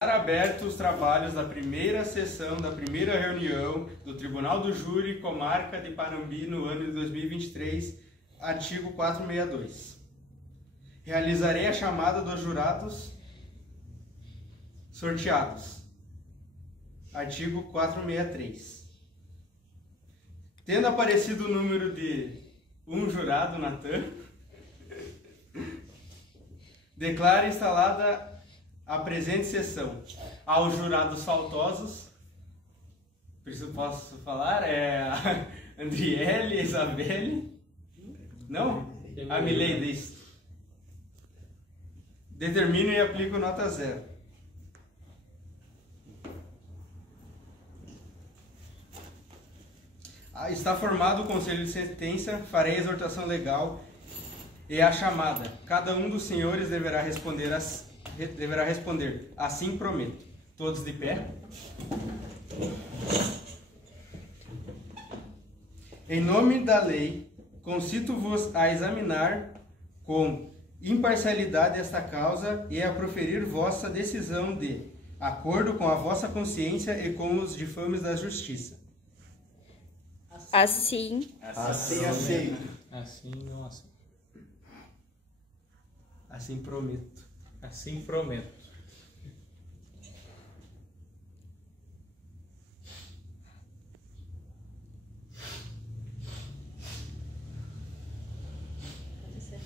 Abertos os trabalhos da primeira sessão da primeira reunião do Tribunal do Júri Comarca de Panambi no ano de 2023, artigo 462. Realizarei a chamada dos jurados sorteados. Artigo 463. Tendo aparecido o número de um jurado, Natan, declara instalada a presente sessão aos jurados faltosos. Posso falar? A Andriele, Isabelle. Não? A Mileides. Determino e aplico nota 0. Está formado o conselho de sentença, farei a exortação legal e a chamada. Cada um dos senhores deverá responder, assim prometo. Todos de pé. Em nome da lei, concito-vos a examinar com imparcialidade esta causa e a proferir vossa decisão de acordo com a vossa consciência e com os difames da justiça. Assim aceito. Assim não aceito. Assim prometo. Assim prometo.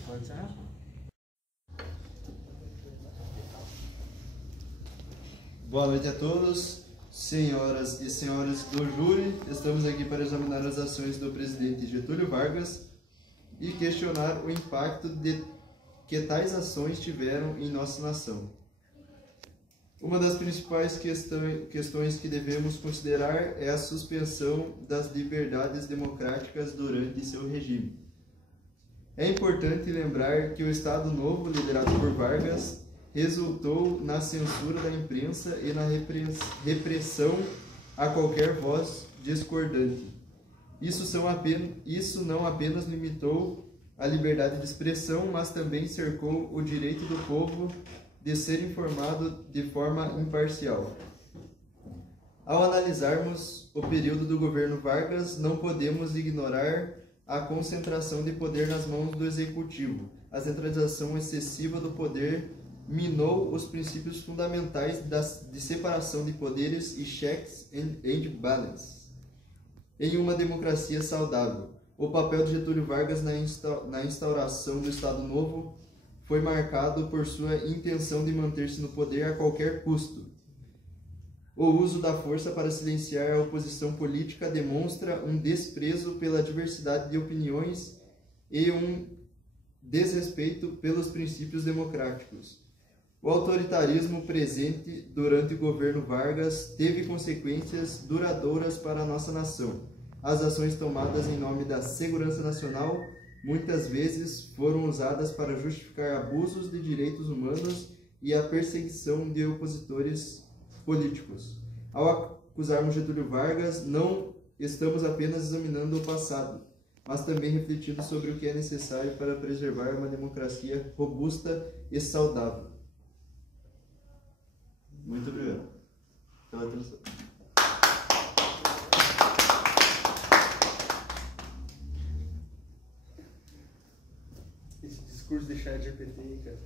Pode ser? Boa noite a todos, senhoras e senhores do júri. Estamos aqui para examinar as ações do presidente Getúlio Vargas e questionar o impacto que tais ações tiveram em nossa nação. Uma das principais questões que devemos considerar é a suspensão das liberdades democráticas durante seu regime. É importante lembrar que o Estado Novo, liderado por Vargas, resultou na censura da imprensa e na repressão a qualquer voz discordante. Isso não apenas limitou a liberdade de expressão, mas também cercou o direito do povo de ser informado de forma imparcial. Ao analisarmos o período do governo Vargas, não podemos ignorar a concentração de poder nas mãos do executivo. A centralização excessiva do poder minou os princípios fundamentais de separação de poderes e checks and balance. Em uma democracia saudável, o papel de Getúlio Vargas na instauração do Estado Novo foi marcado por sua intenção de manter-se no poder a qualquer custo. O uso da força para silenciar a oposição política demonstra um desprezo pela diversidade de opiniões e um desrespeito pelos princípios democráticos. O autoritarismo presente durante o governo Vargas teve consequências duradouras para a nossa nação. As ações tomadas em nome da segurança nacional muitas vezes foram usadas para justificar abusos de direitos humanos e a perseguição de opositores políticos. Ao acusarmos Getúlio Vargas, não estamos apenas examinando o passado, mas também refletindo sobre o que é necessário para preservar uma democracia robusta e saudável. Muito obrigado pela atenção. Esse discurso de chat GPT, cara.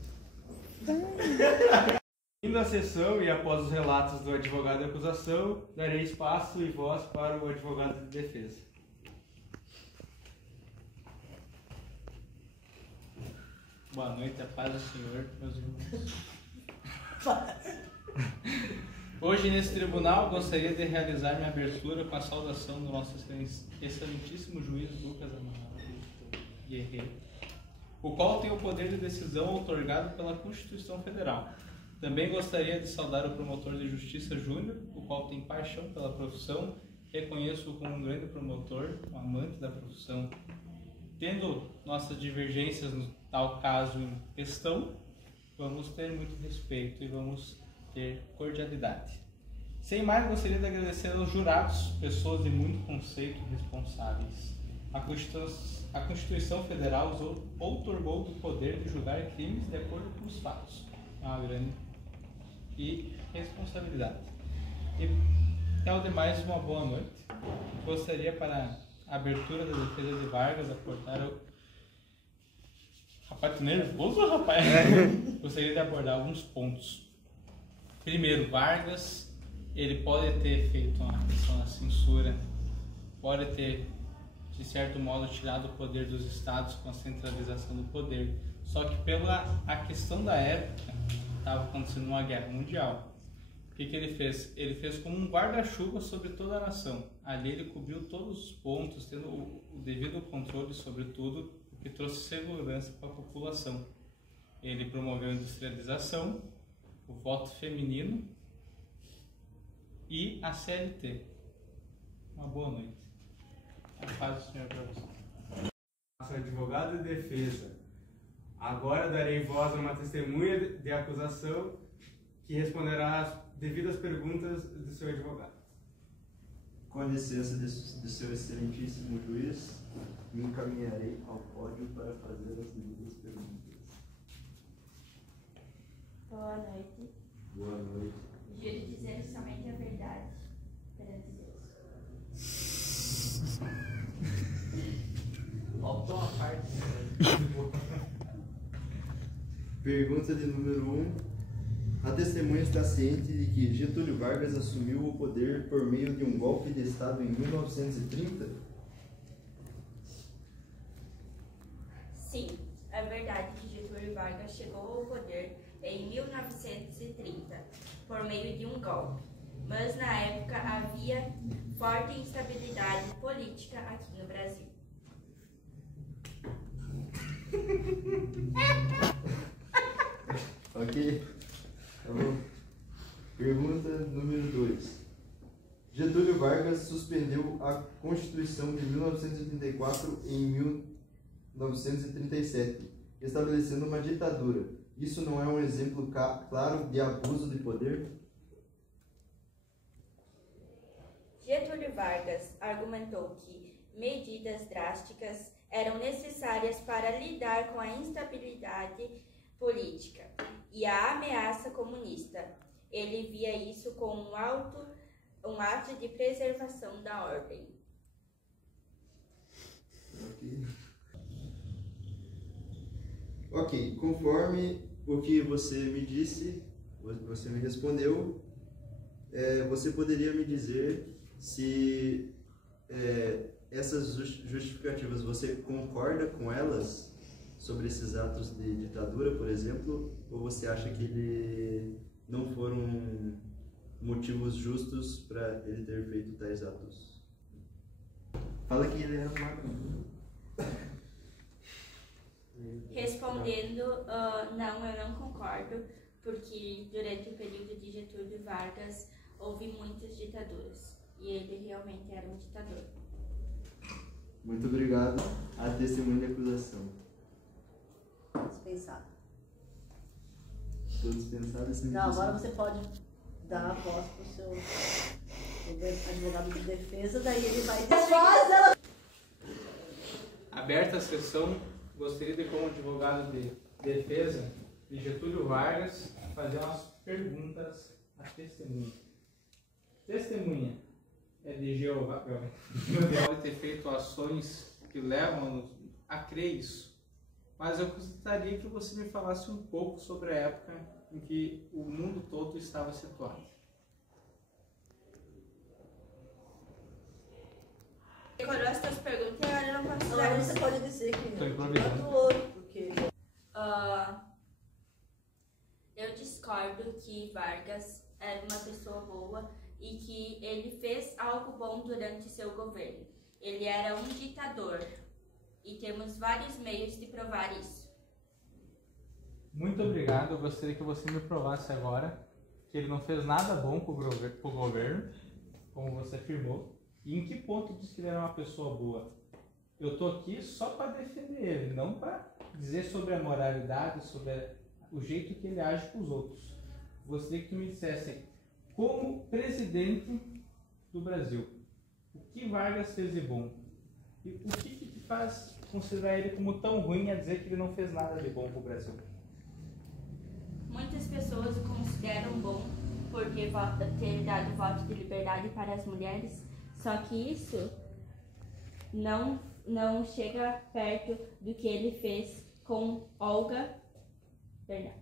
Indo à sessão e após os relatos do advogado de acusação, darei espaço e voz para o advogado de defesa. Boa noite, a paz do Senhor, meus irmãos. Hoje, nesse tribunal, gostaria de realizar minha abertura com a saudação do nosso excelentíssimo juiz Lucas Amaral Guerreiro, o qual tem o poder de decisão outorgado pela Constituição Federal. Também gostaria de saudar o promotor de justiça Júnior, o qual tem paixão pela profissão, reconheço-o como um grande promotor, um amante da profissão. Tendo nossas divergências no tal caso em questão, vamos ter muito respeito e vamos ter cordialidade. Sem mais, gostaria de agradecer aos jurados, pessoas de muito conceito e responsáveis. A Constituição Federal outorgou o poder de julgar crimes de acordo com os fatos. É uma grande e responsabilidade. E ao demais, uma boa noite. Gostaria, para a abertura da defesa de Vargas, aportar o... Rapaz, tô nervoso, rapaz? Gostaria de abordar alguns pontos. Primeiro, Vargas, ele pode ter feito uma questão da censura, pode ter, de certo modo, tirado o poder dos estados com a centralização do poder. Só que pela a questão da época, estava acontecendo uma guerra mundial. O que ele fez? Ele fez como um guarda-chuva sobre toda a nação. Ali ele cobriu todos os pontos, tendo o devido controle sobre tudo, o que trouxe segurança para a população. Ele promoveu a industrialização, o voto feminino e a CLT. Uma boa noite. A paz do Senhor para você. Nosso advogado de defesa, agora darei voz a uma testemunha de acusação que responderá às devidas perguntas do seu advogado. Com licença de seu excelentíssimo juiz, me encaminharei ao pódio para fazer as devidas perguntas. Boa noite. Boa noite. Juro dizer somente a verdade perante Deus. Faltou uma parte. Pergunta de número 1. A testemunha está ciente de que Getúlio Vargas assumiu o poder por meio de um golpe de Estado em 1930? Sim, é verdade que Getúlio Vargas chegou ao poder em 1930 por meio de um golpe, mas na época havia forte instabilidade política aqui no Brasil. Ok? Tá bom. Pergunta número 2. Getúlio Vargas suspendeu a Constituição de 1934 em 1937, estabelecendo uma ditadura. Isso não é um exemplo claro de abuso de poder? Getúlio Vargas argumentou que medidas drásticas eram necessárias para lidar com a instabilidade política e a ameaça comunista. Ele via isso como um ato de preservação da ordem. Ok, conforme o que você me disse, você me respondeu, você poderia me dizer se essas justificativas, você concorda com elas sobre esses atos de ditadura, por exemplo, ou você acha que não foram motivos justos para ele ter feito tais atos? Fala que ele é maconheiro. Respondendo, não, eu não concordo, porque durante o período de Getúlio Vargas houve muitas ditaduras e ele realmente era um ditador. Muito obrigado. A testemunha de acusação. Dispensado. Estou dispensado. Não, agora você pode dar a voz para o seu advogado de defesa, daí ele vai dizer. Aberta a sessão, gostaria de, como advogado de defesa de Getúlio Vargas, fazer umas perguntas à testemunha. Testemunha é de Jeová, pode ter feito ações que levam a crer isso, mas eu gostaria que você me falasse um pouco sobre a época em que o mundo todo estava situado. Decorou essas perguntas e agora eu não posso Agora dar. você pode dizer que Estou é improvisando. ditador, porque Eu discordo que Vargas era uma pessoa boa e que ele fez algo bom durante seu governo. Ele era um ditador e temos vários meios de provar isso. Muito obrigado, eu gostaria que você me provasse agora que ele não fez nada bom para o governo, como você afirmou, e em que ponto diz que ele era uma pessoa boa. Eu estou aqui só para defender ele, não para dizer sobre a moralidade, sobre o jeito que ele age com os outros. Gostaria que tu me dissesse, como presidente do Brasil, o que Vargas fez de bom? E o que te faz considerar ele como tão ruim a dizer que ele não fez nada de bom para o Brasil? Muitas pessoas o consideram bom por ter dado voto de liberdade para as mulheres, só que isso não chega perto do que ele fez com Olga Bernard.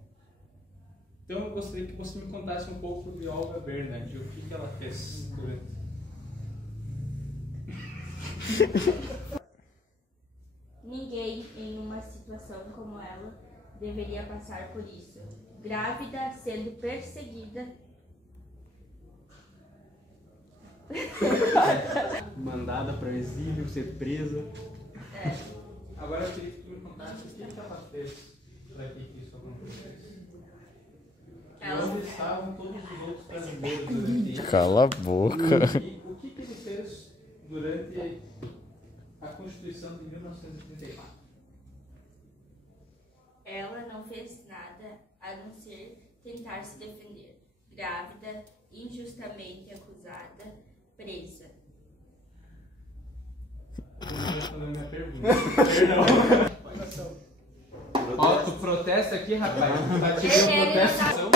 Então eu gostaria que você me contasse um pouco de Olga Bernard, o que ela fez durante... Ninguém em uma situação como ela deveria passar por isso. Grávida, sendo perseguida. Mandada para o exílio, ser presa. Agora eu queria que tu me contasse o que ela fez para que isso acontecesse. Onde estavam todos os outros brasileiros durante isso? Cala a boca. E o que ele fez durante a Constituição de 1934? Ela não fez nada a não ser tentar se defender. Grávida, injustamente acusada, presa. Não respondeu minha pergunta. Perdão. Ó, tu protesta aqui, rapaz. Tá te dando protestação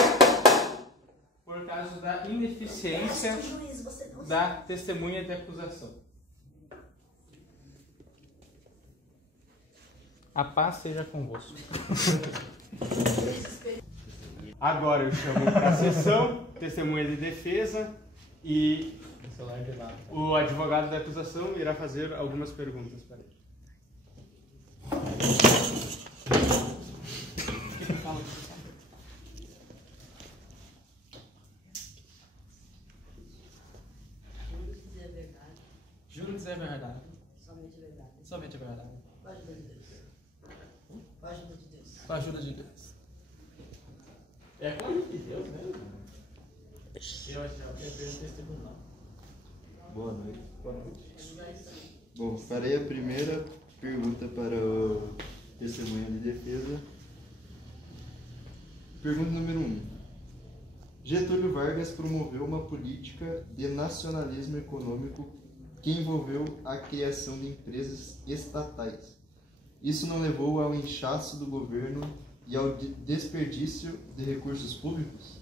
por causa da ineficiência da testemunha de acusação. A paz seja convosco. Agora eu chamo para a sessão, testemunha de defesa, e o advogado da acusação irá fazer algumas perguntas para ele. Juro dizer a verdade. Somente a verdade. Somente a verdade. Com a ajuda de Deus. Com a ajuda de Deus. Com a ajuda de Deus. É com a ajuda de Deus, né? Eu achava que ia ver o testemunho. Boa noite. Boa noite. Bom, farei a primeira pergunta para o testemunha de defesa. Pergunta número 1. Getúlio Vargas promoveu uma política de nacionalismo econômico que envolveu a criação de empresas estatais. Isso não levou ao inchaço do governo e ao desperdício de recursos públicos?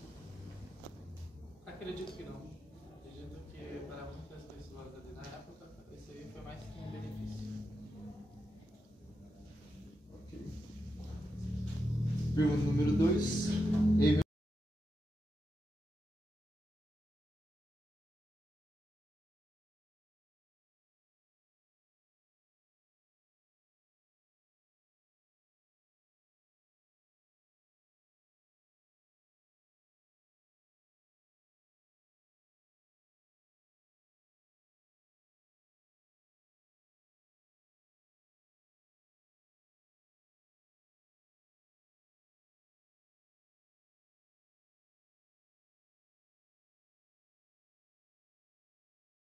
Acredito que não. Acredito que para muitas pessoas ali na época, esse aí foi mais que um benefício. Pergunta número 2.